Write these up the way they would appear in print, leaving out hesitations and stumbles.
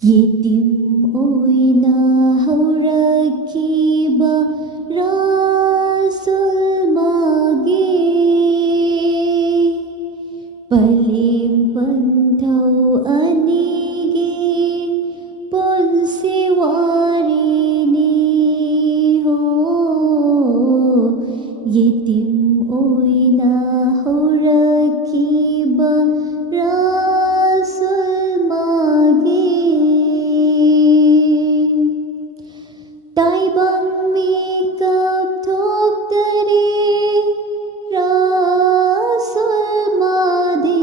Yetim oina haurakiba rasul mage Palim panthau anige ponse warini ho Yetim oina haurakiba rasul mage Taibang mikap thoktare rasul made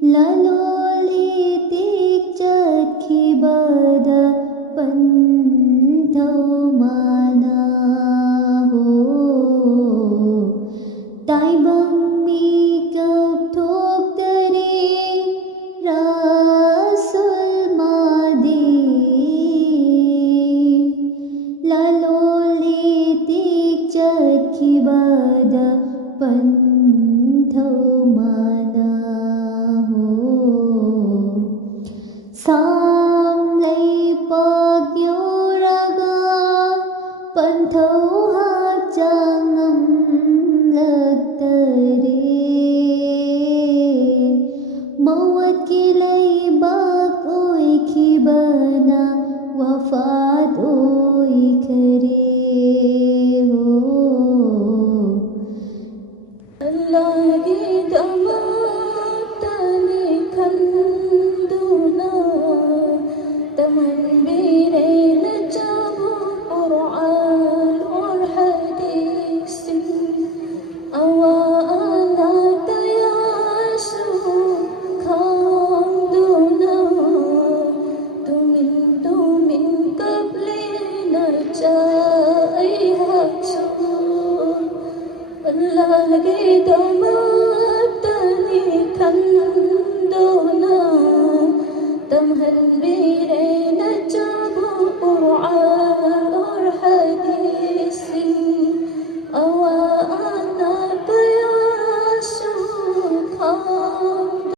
Lalolitik chatkibada panthau mana ho Taibang mikap thoktare rasul made Lalolitik chatkibada panthau mana ho Samlay pagyoraga panthau hachangam lagtare Mawat kilay bak oikhibana wafat oikhare ho Lagi damatani kanduna Taman birayna jabu Qur'an और हदीस अवाना तयासु खामदुना तुमिन कबले नजाइहा Lagi damatani kanduna Tamhan